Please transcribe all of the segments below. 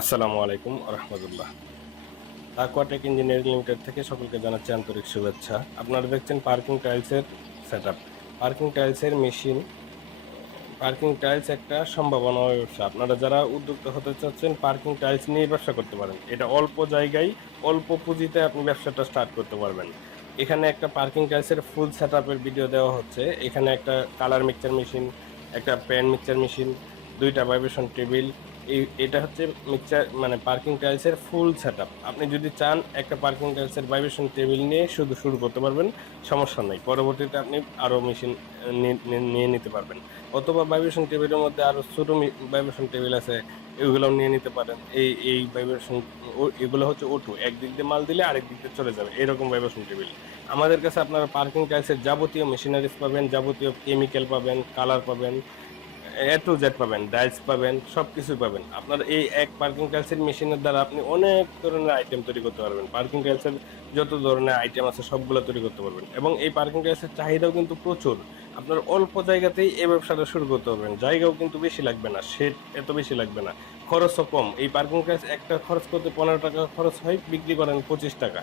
আসসালামু আলাইকুম রহমতুল্লাহ। aquaটেক engineering limited থেকে সকলকে জানাচ্ছি আন্তরিক শুভেচ্ছা। আপনারা দেখছেন পার্কিং টাইলসের সেটআপ। পার্কিং টাইলসের মেশিন। পার্কিং টাইলস একটা সম্ভাবনাময় ব্যবসা। আপনারা যারা উদ্যোক্তা হতে চাচ্ছেন পার্কিং টাইলস নিয়ে ব্যবসা করতে পারেন। এটা অল্প জায়গায় অল্প পুঁজিতে আপনি ব্যবসাটা স্টার্ট করতে পারবেন। এখানে একটা পার্কিং টাইলসের ফুল সেটআপের ভিডিও দেওয়া হচ্ছে। এখানে একটা কালার মিক্সচার মেশিন, একটা প্যান মিক্সচার মেশিন, দুইটা ভাইব্রেশন টেবিল। এটা হচ্ছে মিক্সচার মানে পার্কিং টাইলসের ফুল সেটআপ। আপনি যদি চান একটা পার্কিং টাইলসের ভাইব্রেশন টেবিল নিয়ে শুধু শুরু করতে পারবেন, সমস্যা নাই। পরবর্তীতে আপনি আরও মেশিন নিয়ে নিতে পারবেন। অথবা ভাইব্রেশন টেবিলের মধ্যে আরো ছোট ভাইব্রেশন টেবিল আছে, এগুলো নিয়ে নিতে পারেন। এই ভাইব্রেশন এগুলো হচ্ছে ওটু, একদিক দিয়ে মাল দিলে আরেক দিক দিয়ে চলে যাবে, এরকম ভাইব্রেশন টেবিল। আমাদের কাছে আপনারা পার্কিং টাইলসের যাবতীয় মেশিনারিজ পাবেন, যাবতীয় কেমিক্যাল পাবেন, কালার পাবেন, এ টু জেড পাবেন, ডাইস পাবেন, সবকিছু পাবেন। আপনার এই এক পার্কিং টাইলসের মেশিনের দ্বারা আপনি অনেক ধরনের আইটেম তৈরি করতে পারবেন। পার্কিং টাইলসের যত ধরনের আইটেম আছে সবগুলো তৈরি করতে পারবেন, এবং এই পার্কিং টাইলসের চাহিদাও কিন্তু প্রচুর। আপনার অল্প জায়গাতেই এই ব্যবসাটা শুরু করতে পারবেন। জায়গাও কিন্তু বেশি লাগবে না, শেড এত বেশি লাগবে না, খরচও কম। এই পার্কিং টাইলস একটা খরচ করতে 15 টাকা খরচ হয়, বিক্রি করেন 25 টাকা।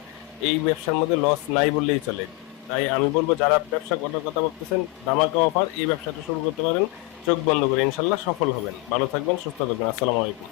এই ব্যবসার মধ্যে লস নাই বললেই চলে। তাই আমি বলবো, যারা ব্যবসা করার কথা ভাবতেছেন, ধামাকা অফার, এই ব্যবসাটা শুরু করতে পারেন। চোখ বন্ধ করে ইনশাল্লাহ সফল হবেন। ভালো থাকবেন, সুস্থ থাকবেন। আসসালামু আলাইকুম।